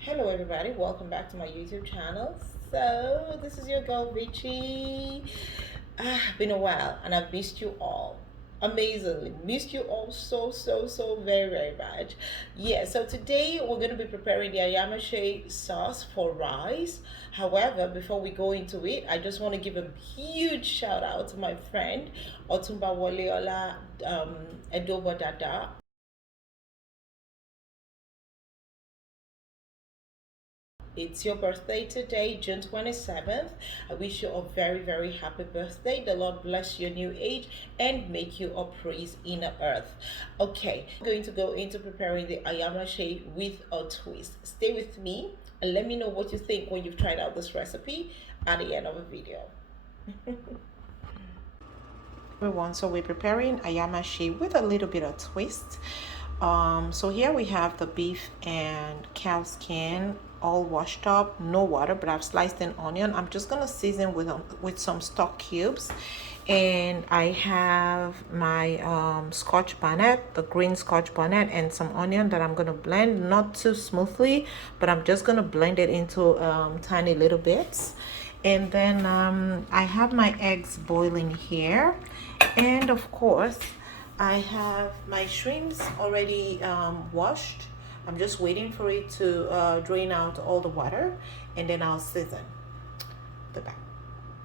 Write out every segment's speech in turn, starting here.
Hello everybody, welcome back to my YouTube channel. So this is your girl Vichy. Been a while and I've missed you all. Amazingly, missed you all so very much. Yeah, so today we're going to be preparing the Ayamase sauce for rice. However, before we go into it, I just want to give a huge shout out to my friend Otumba Waleola Edobo Dada. It's your birthday today, June 27th. I wish you a very happy birthday. The Lord bless your new age and make you a praise in the earth. Okay, I'm going to go into preparing the Ayamase with a twist. Stay with me and let me know what you think when you've tried out this recipe at the end of the video. Everyone, so we're preparing Ayamase with a little bit of twist. So here we have the beef and cow skin all washed up, no water, but I've sliced an onion. I'm just gonna season with some stock cubes, and I have my scotch bonnet, the green scotch bonnet, and some onion that I'm gonna blend, not too smoothly, but I'm just gonna blend it into tiny little bits. And then I have my eggs boiling here, and of course I have my shrimps already washed. I'm just waiting for it to drain out all the water, and then I'll season the back.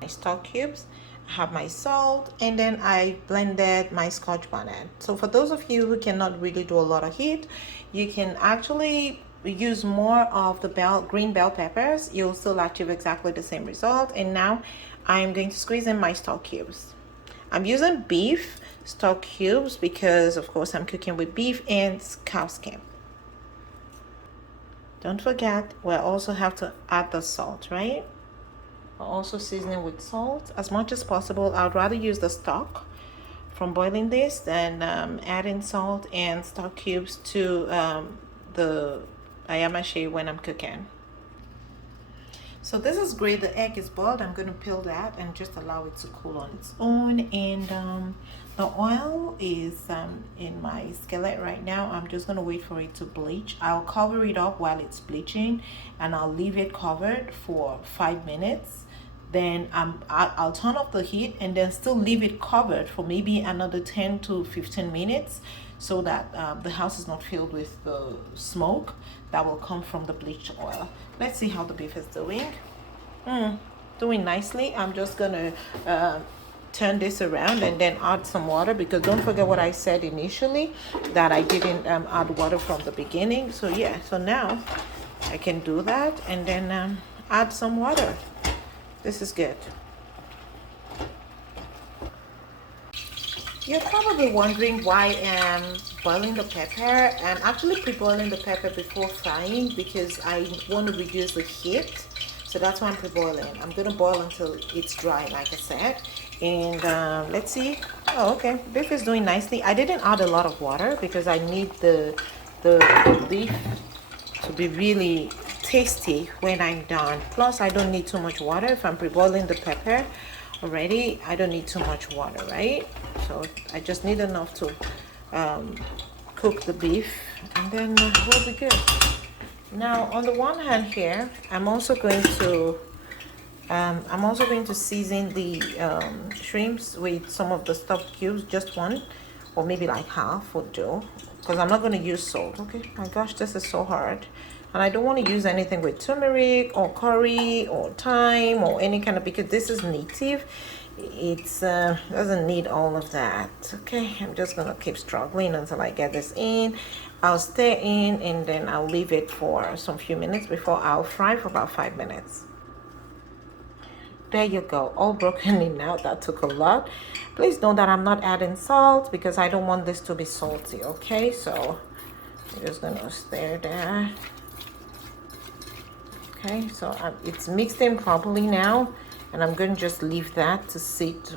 My stock cubes, I have my salt, and then I blended my scotch bonnet. So for those of you who cannot really do a lot of heat, you can actually use more of the green bell peppers. You'll still achieve exactly the same result. And now I'm going to squeeze in my stock cubes. I'm using beef stock cubes because of course I'm cooking with beef and cow skin. Don't forget, we also have to add the salt, right? We're also seasoning with salt as much as possible. I'd rather use the stock from boiling this than adding salt and stock cubes to the ayamase when I'm cooking. So this is great. The egg is boiled. I'm going to peel that and just allow it to cool on its own. And the oil is in my skillet right now. I'm just going to wait for it to bleach. I'll cover it up while it's bleaching, and I'll leave it covered for 5 minutes. Then I'll turn off the heat and then still leave it covered for maybe another 10 to 15 minutes so that the house is not filled with the smoke that will come from the bleached oil. Let's see how the beef is doing. Doing nicely. I'm just gonna turn this around and then add some water, because don't forget what I said initially, that I didn't add water from the beginning. So yeah, so now I can do that and then add some water. This is good. You're probably wondering why I'm boiling the pepper. I'm actually pre-boiling the pepper before frying because I want to reduce the heat. So that's why I'm pre-boiling. I'm going to boil until it's dry, like I said. And let's see. Oh, okay. Beef is doing nicely. I didn't add a lot of water because I need the beef to be really tasty when I'm done. Plus, I don't need too much water. If I'm pre-boiling the pepper already, I don't need too much water, right? So I just need enough to cook the beef, and then we'll be good. Now, on the one hand here, I'm also going to season the shrimps with some of the stuffed cubes, just one, or maybe like half will do, because I'm not going to use salt. Okay, my gosh, this is so hard. And I don't want to use anything with turmeric or curry or thyme or any kind of, because this is native. It's doesn't need all of that. Okay, I'm just gonna keep struggling until I get this in. I'll stir in and then I'll leave it for some few minutes before I'll fry for about 5 minutes. There you go, all broken in now. That took a lot. Please know that I'm not adding salt because I don't want this to be salty. Okay, so I'm just gonna stir there. Okay, so it's mixed in properly now, and I'm going to just leave that to sit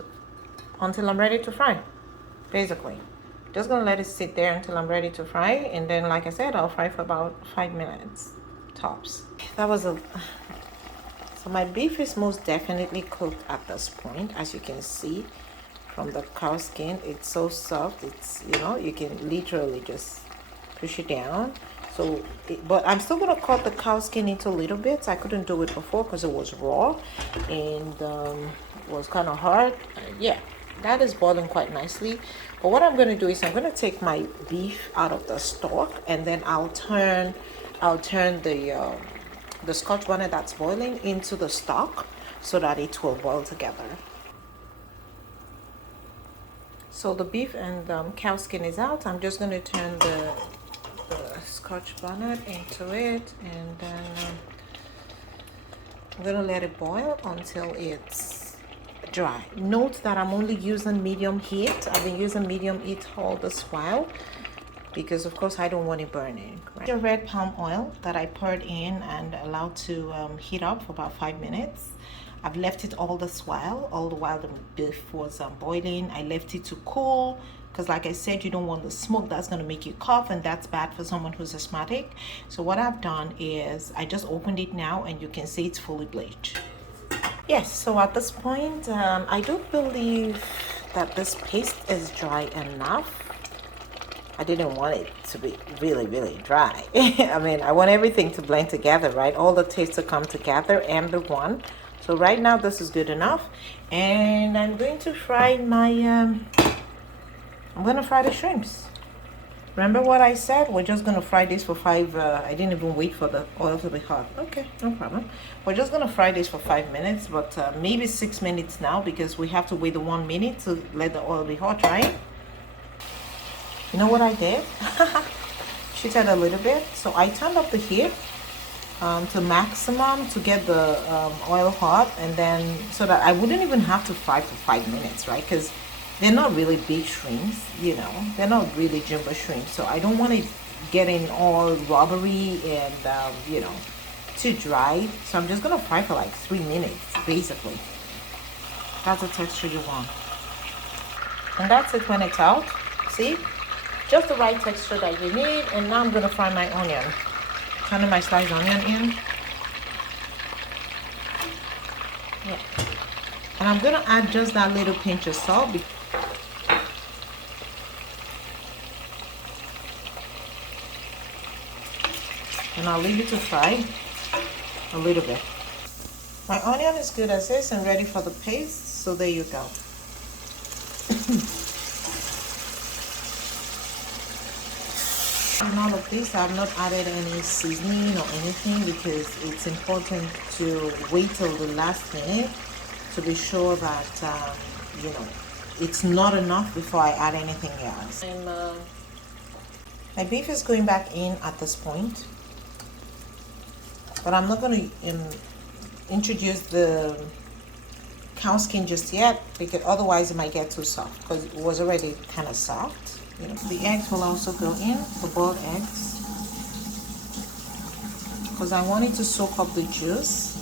until I'm ready to fry. Basically, just gonna let it sit there until I'm ready to fry, and then like I said, I'll fry for about 5 minutes tops. That was a so my beef is most definitely cooked at this point. As you can see from the cow skin, it's so soft. It's, you know, you can literally just push it down. So, but I'm still gonna cut the cow skin into little bits. I couldn't do it before because it was raw and it was kind of hard. Yeah, that is boiling quite nicely. But what I'm gonna do is I'm gonna take my beef out of the stock, and then I'll turn the Scotch bonnet that's boiling into the stock so that it will boil together. So the beef and cow skin is out. I'm just gonna turn the Scotch bonnet into it, and then I'm gonna let it boil until it's dry. Note that I'm only using medium heat. I've been using medium heat all this while because of course I don't want it burning. Right? The red palm oil that I poured in and allowed to heat up for about 5 minutes. I've left it all the while the beef was boiling. I left it to cool because like I said, you don't want the smoke. That's going to make you cough, and that's bad for someone who's asthmatic. So what I've done is I just opened it now, and you can see it's fully bleached. Yes, so at this point, I do believe that this paste is dry enough. I didn't want it to be really, really dry. I mean, I want everything to blend together, right? All the taste to come together and the one. So right now, this is good enough. And I'm going to fry my, I'm going to fry the shrimps. Remember what I said? We're just going to fry this for I didn't even wait for the oil to be hot. Okay, no problem. We're just going to fry this for 5 minutes, but maybe 6 minutes now because we have to wait the 1 minute to let the oil be hot, right? You know what I did? Shifted a little bit. So I turned up the heat to maximum to get the oil hot, and then so that I wouldn't even have to fry for 5 minutes, right? Because they're not really big shrimps, you know. They're not really jumbo shrimps. So I don't want it getting all rubbery and, you know, too dry. So I'm just going to fry for like 3 minutes, basically. That's the texture you want. And that's it when it's out. See? Just the right texture that you need. And now I'm going to fry my onion. Turning my sliced onion in. Yeah. And I'm going to add just that little pinch of salt. And I'll leave it to fry a little bit. My onion is good as is and ready for the paste. So there you go. In all of this, I've not added any seasoning or anything because it's important to wait till the last minute to be sure that, you know, it's not enough before I add anything else. And my beef is going back in at this point, but I'm not going to introduce the cow skin just yet because otherwise it might get too soft because it was already kind of soft. You know, the eggs will also go in, the boiled eggs, because I want it to soak up the juice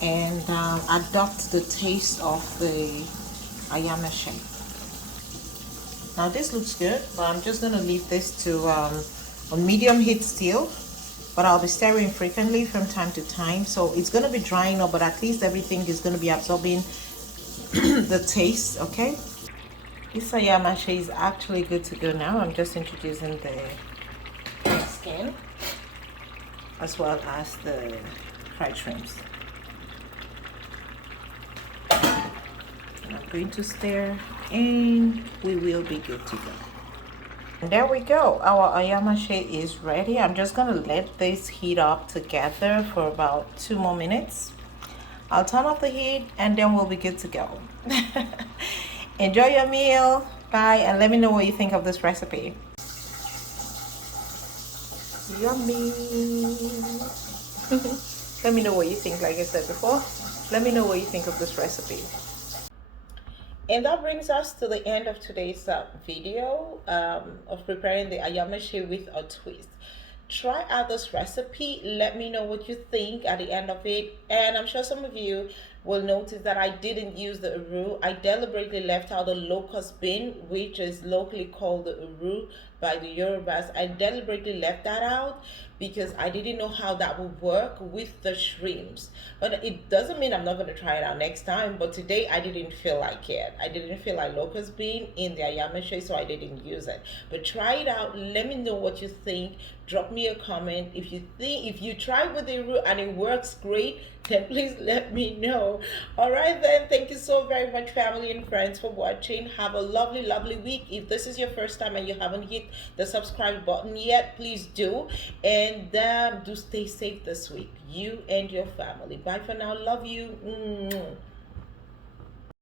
and adopt the taste of the Ayamase. Now this looks good, but I'm just going to leave this to a medium heat still, but I'll be stirring frequently from time to time. So it's going to be drying up, but at least everything is going to be absorbing the taste, okay? This Ayamase is actually good to go now. I'm just introducing the skin as well as the fried shrimps. And I'm going to stir and we will be good to go. And there we go. Our Ayamase is ready. I'm just going to let this heat up together for about 2 more minutes. I'll turn off the heat and then we'll be good to go. Enjoy your meal. Bye, and let me know what you think of this recipe. Yummy. Let me know what you think, like I said before. Let me know what you think of this recipe. And that brings us to the end of today's video of preparing the Ayamase with a twist. Try out this recipe. Let me know what you think at the end of it. And I'm sure some of you will notice that I didn't use the uru. I deliberately left out the locust bean, which is locally called the uru by the Yorubas. I deliberately left that out because I didn't know how that would work with the shrimps. But it doesn't mean I'm not going to try it out next time. But today I didn't feel like it. I didn't feel like locust bean in the ayamase, so I didn't use it. But try it out. Let me know what you think. Drop me a comment. If you try with the root and it works great, then please let me know. All right then, thank you so very much, family and friends, for watching. Have a lovely week. If this is your first time and you haven't hit the subscribe button yet, please do. And do stay safe this week, you and your family. Bye for now. Love you.